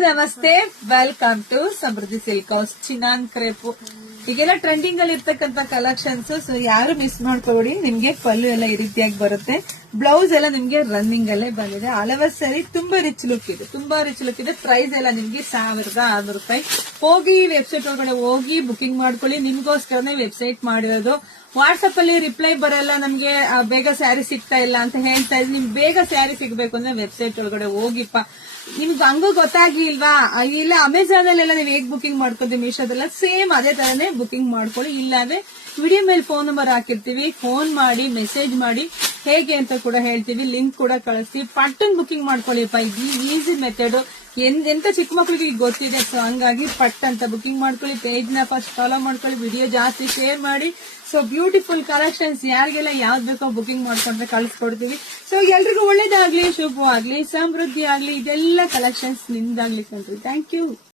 ನಮಸ್ತೆ, welcome to Samruddhi silk house. Chinon crepe ಈಗೆಲ್ಲ trending ಅಲ್ಲಿ ಇರ್ತಕ್ಕಂತ ಕಲೆಕ್ಷನ್ಸ್. ಸೊ ಯಾರು ಮಿಸ್ ಮಾಡ್ಕೊಬೇಡಿ. ನಿಮ್ಗೆ ಪಲ್ಲು ಎಲ್ಲ ಈ ರೀತಿಯಾಗಿ ಬರುತ್ತೆ. ಬ್ಲೌಸ್ ಎಲ್ಲ ನಿಮ್ಗೆ ರನ್ನಿಂಗ್ ಅಲ್ಲೇ ಬಂದಿದೆ. ಆಲ್ ಸರಿ ತುಂಬಾ ರಿಚ್ ಲುಕ್ ಇದೆ. ಪ್ರೈಸ್ ಎಲ್ಲ ನಿಮ್ಗೆ 1600 ರೂಪಾಯಿ. ಹೋಗಿ ವೆಬ್ಸೈಟ್ ಒಳಗಡೆ ಹೋಗಿ ಬುಕಿಂಗ್ ಮಾಡ್ಕೊಳ್ಳಿ. ನಿಮ್ಗೋಸ್ಕರನೇ ವೆಬ್ಸೈಟ್ ಮಾಡಿರೋದು. ವಾಟ್ಸ್ಆಪ್ ಅಲ್ಲಿ ರಿಪ್ಲೈ ಬರಲ್ಲ, ನಮ್ಗೆ ಬೇಗ ಸ್ಯಾರಿ ಸಿಗ್ತಾ ಇಲ್ಲ ಅಂತ ಹೇಳ್ತಾ ಇದ್ರಿ. ನಿಮ್ಗೆ ಬೇಗ ಸ್ಯಾರಿ ಸಿಗ್ಬೇಕು ಅಂದ್ರೆ ವೆಬ್ಸೈಟ್ ಒಳಗಡೆ ಹೋಗಿಪ್ಪ. ನಿಮ್ಗೆ ಹಂಗೂ ಗೊತ್ತಾಗ್ಲಿಲ್ವಾ? ಇಲ್ಲ ಅಮೆಝಾನ್ ಅಲ್ಲೆಲ್ಲ ನೀವು ಹೇಗ್ ಬುಕಿಂಗ್ ಮಾಡ್ಕೊತೀವಿ, ಮೀಶೋದೆಲ್ಲ ಸೇಮ್ ಅದೇ ತರನೇ ಬುಕಿಂಗ್ ಮಾಡ್ಕೊಳ್ಳಿ. ಇಲ್ಲಾಂದ್ರೆ ವಿಡಿಯೋ ಮೇಲೆ ಫೋನ್ ನಂಬರ್ ಹಾಕಿರ್ತೀವಿ, ಫೋನ್ ಮಾಡಿ ಮೆಸೇಜ್ ಮಾಡಿ ಹೇಗೆ ಅಂತ ಕೂಡ ಹೇಳ್ತೀವಿ. ಲಿಂಕ್ ಕೂಡ ಕಳಿಸ್ತೀವಿ. ಪಟ್ಟನ್ ಬುಕಿಂಗ್ ಮಾಡ್ಕೊಳ್ಳಿಪ್ಪ. Easy method. ಎಂತ ಚಿಕ್ಕ ಮಕ್ಳಿಗೆ ಗೊತ್ತಿದೆ. ಸೊ ಹಂಗಾಗಿ ಪಟ್ ಅಂತ ಬುಕಿಂಗ್ ಮಾಡ್ಕೊಳ್ಳಿ. ಪೇಜ್ ನ ಫಸ್ಟ್ ಫಾಲೋ ಮಾಡ್ಕೊಳ್ಳಿ. ವಿಡಿಯೋ ಜಾಸ್ತಿ ಶೇರ್ ಮಾಡಿ. ಸೊ ಬ್ಯೂಟಿಫುಲ್ ಕಲೆಕ್ಷನ್ಸ್ ಯಾರಿಗೆಲ್ಲ ಯಾವ್ದು ಬೇಕೋ ಬುಕಿಂಗ್ ಮಾಡ್ಕೊಂಡ್ರೆ ಕಳಿಸ್ಕೊಡ್ತೀವಿ. ಸೊ ಎಲ್ರಿಗೂ ಒಳ್ಳೇದಾಗ್ಲಿ, ಶುಭವಾಗ್ಲಿ, ಸಮೃದ್ಧಿ ಆಗ್ಲಿ. ಇದೆಲ್ಲ ಕಲೆಕ್ಷನ್ಸ್ ನಿಮ್ದಾಗ್ಲಿ ಕಣ್ರಿ. Thank you.